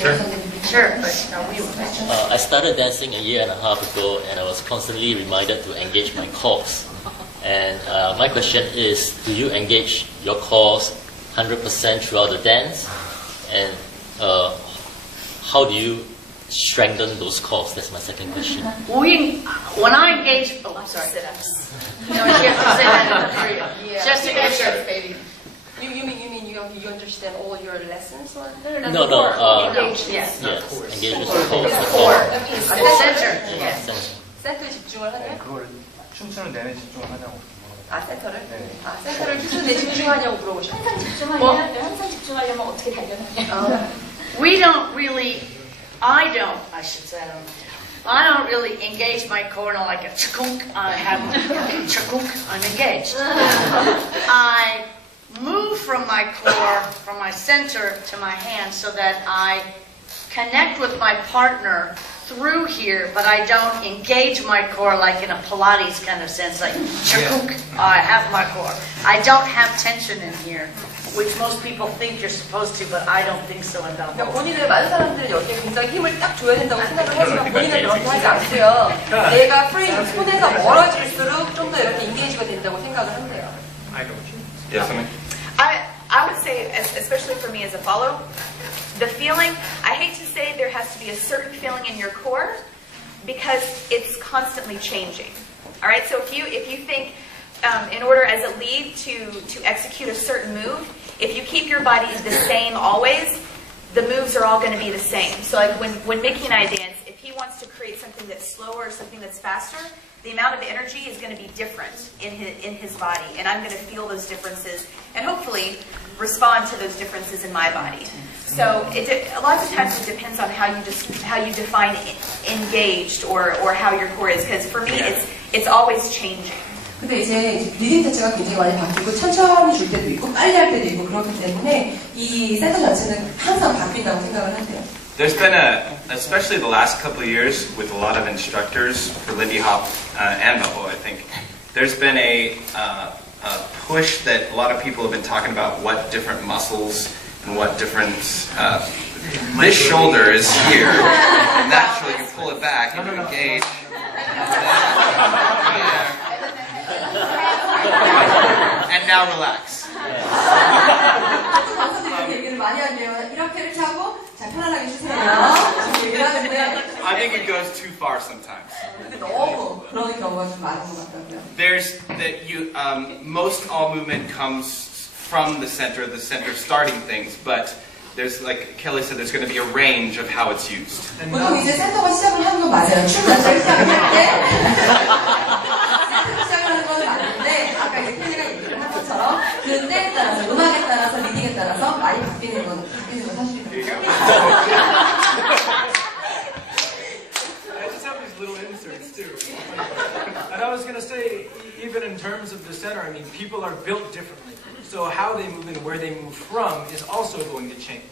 Sure, but no, we will. I started dancing a year and a half ago, and I was constantly reminded to engage my cores. And my question is, do you engage your cores 100% throughout the dance? And how do you strengthen those cores? That's my second question. When I engage, oh, I'm sorry. Sit-ups. No, you have to say that. Yeah. Just to get sure, baby. You mean you understand all your lessons? Or? No. Engage, yes. Engage with the core. The center. Yes. 센터에 집중을 하냐? 그걸 춤추는 내내 집중을 하냐고. 센터를? 네. 센터를 춤추는 내 집중하냐고 물어보셨어요. 항상 집중하려면 어떻게 달려나요? I don't really engage my core in like a chakunk. I have chakunk. I'm engaged. I move from my core, from my center to my hand so that I connect with my partner through here, but I don't engage my core like in a Pilates kind of sense, like chakunk. I have my core. I don't have tension in here, which most people think you're supposed to, but I don't think so in Balboa. 본인을 많은 사람들은 여기에 굉장히 힘을 딱 줘야 된다고 생각을 하지만 본인은 그렇게 하지 않고요. 내가 프레임 손에서 멀어질수록 좀 더 이렇게 인게이지가 된다고 생각을 한대요. Yes, I mean. I would say, especially for me as a follow, the feeling, I hate to say there has to be a certain feeling in your core because it's constantly changing. All right, so if you think in order as a lead to execute a certain move, if you keep your body the same always, the moves are all going to be the same. So like when Mickey and I dance, if he wants to create something that's slower or something that's faster, the amount of energy is going to be different in his body, and I'm going to feel those differences and hopefully respond to those differences in my body. So a lot of times it depends on how you define engaged or how your core is. Because for me, it's always changing. 근데 이제 리듬 자체가 굉장히 많이 바뀌고 천천히 줄 때도 있고 빨리 할 때도 있고 그렇기 때문에 이 센터 자체는 항상 바뀐다고 생각을 한대요. There's been especially the last couple of years, with a lot of instructors for Lindy Hop and Balboa, I think, there's been a push that a lot of people have been talking about what different muscles and what different. This shoulder is here. Naturally, you pull it back and you engage. And now relax. I think it goes too far sometimes. There's that most all movement comes from the center starting things, but there's, like Kelly said, there's going to be a range of how it's used. 보통 이제 센터가 시작을 하는 건 맞아요. 춤 자체를 시작을 할 때 센터가 시작을 하는 건 맞는데 아까 이제 켈리가 얘기를 한 것처럼 그 때에 따라서 음악에 따라서 리딩에 따라서 많이 바뀌는 건 사실입니다. I just have these little inserts too. And I was going to say, even in terms of the center, I mean, people are built differently. So how they move and where they move from is also going to change.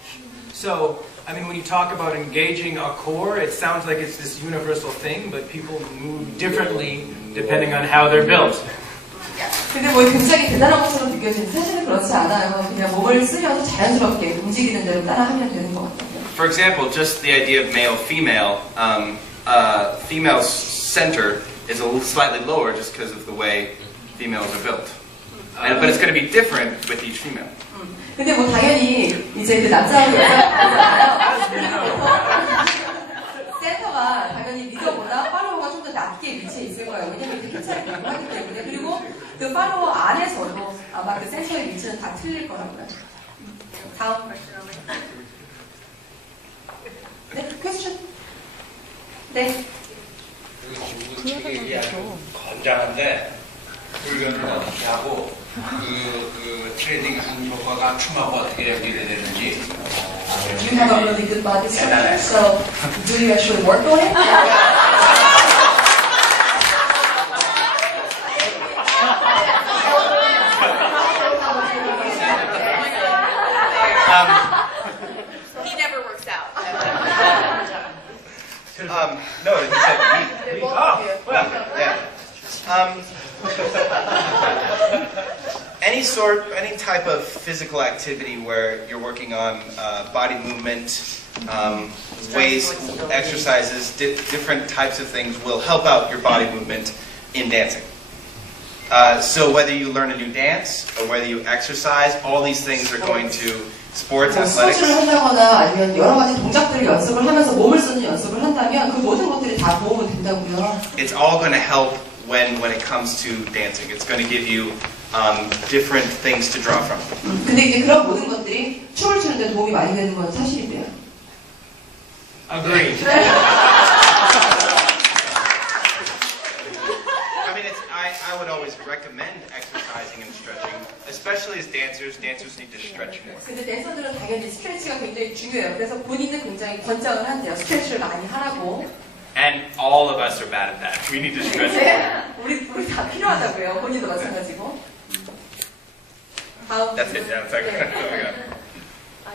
So, I mean, when you talk about engaging a core, it sounds like it's this universal thing, but people move differently depending on how they're built. 근데 뭐 굉장히 대단한 것처럼 느껴지는데 사실은 그렇지 않아요. 그냥 몸을 쓰면서 자연스럽게 움직이는 대로 따라하면 되는 것 같아요. For example, just the idea of male-female, female's center is slightly lower just because of the way females are built. But it's going to be different with each female. 근데 뭐 당연히 이제 그 남자하고 여자잖아요. 센터가 당연히 리더보다 팔로워가 좀 더 낮게 위치해 있을 거예요. 왜냐면 이제 캐치를 공부하기 때문에. 그리고 그 팔로워 안에서도 아마 그 센터의 위치는 다 틀릴 거라고요. 다음 네, 퀘스천. 네. 건장한데 훈련을 어떻게 하고 그 트레이닝 한 효과가 춤하고 어떻게 연결이 되는지. You have a really good body structure, so do you actually work on it? He never works out. No, he said me. Oh, well, yeah. any type of physical activity where you're working on body movement, ways, exercises, different types of things will help out your body movement in dancing. So whether you learn a new dance or whether you exercise, all these things are going to sports, athletics. 스포츠를 한다거나 아니면 여러 가지 동작들을 연습을 하면서 몸을 쓰는 연습을 한다면 그 모든 것들이 다 도움이 된다고요. It's all going to help when it comes to dancing. It's going to give you different things to draw from. 근데 이제 그런 모든 것들이 춤을 추는데 도움이 많이 되는 건 사실이고요. Agreed. I would always recommend exercising and stretching, especially as dancers. Dancers need to stretch more. 근데 댄서들은 당연히 스트레치가 굉장히 중요해요. 그래서 본인은 굉장히 권장을 한대요. 스트레치를 많이 하라고. And all of us are bad at that. We need to stretch more. 우리 다 필요하다고요. 본인도 마찬가지고. 다음. That's it. Yeah, that's okay.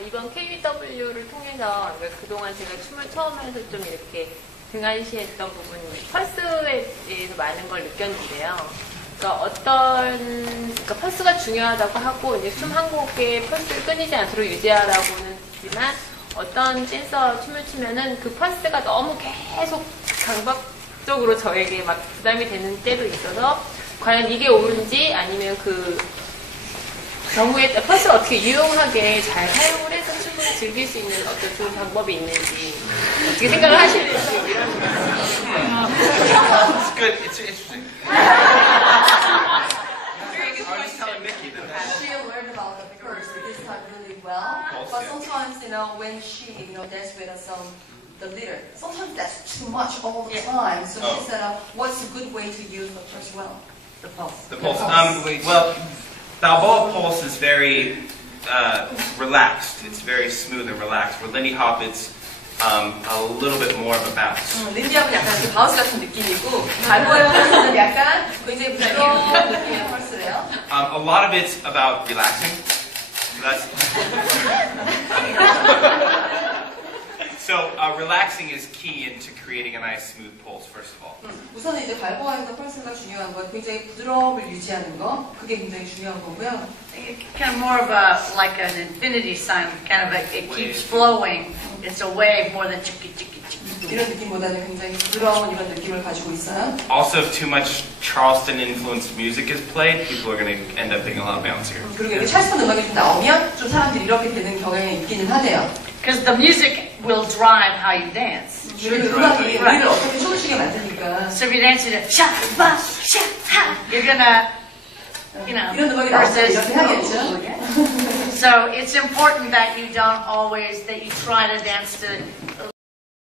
이번 KBW를 통해서 그동안 제가 춤을 처음 해서 좀 이렇게 등한시했던 부분, 펄스에 대해서 많은 걸 느꼈는데요. 그러니까 그러니까 펄스가 중요하다고 하고, 이제 춤 한 곡에 펄스를 끊이지 않도록 유지하라고는 했지만, 어떤 댄서 춤을 추면은 그 펄스가 너무 계속 강박적으로 저에게 막 부담이 되는 때도 있어서, 과연 이게 옳은지 아니면 그 경우에 펄스를 어떻게 유용하게 잘 사용을 해서 춤을 즐길 수 있는 어떤 좋은 방법이 있는지 어떻게 생각을 하시는지 이런. It's good. It's interesting. I was telling Mickey that. She learned about the purse this time really well, but sometimes when she dance with the leader, sometimes that's too much all the time. So she said, what's a good way to use the purse well? The pulse. The pulse. Well, Balboa pulse is very relaxed. It's very smooth and relaxed. Where Lindy Hop, it's a little bit more of a bounce. 린디하면 약간 그 바운스 같은 느낌이고, 발보의 펄스는 약간 굉장히 부드러운 느낌의 펄스래요. A lot of it's about relaxing. So relaxing is key into creating a nice smooth pulse, first of all. 우선은 이제 발보아에서 펄스가 중요한 건 굉장히 부드러움을 유지하는 거, 그게 굉장히 중요한 거고요. Kind of more of like an infinity sign, kind of like it keeps flowing. It's a wave more than chicka chicka chicka. 이런 느낌보다는 굉장히 부드러운 이런 느낌을 가지고 있어요. Also, if too much Charleston influenced music is played, people are going to end up being a lot bouncier. 그리고 이렇게 찰스턴 음악이 좀 나오면 좀 사람들이 이렇게 되는 경향이 있기는 하대요. Because the music will drive how you dance. 음악이 우리를 어떻게 춤을 추게 만드니까. So if you're dancing to sha ba sha ha, you're gonna, 이런 음악이 나오면 이렇게 하겠죠. So it's important that you don't always, that you try to dance to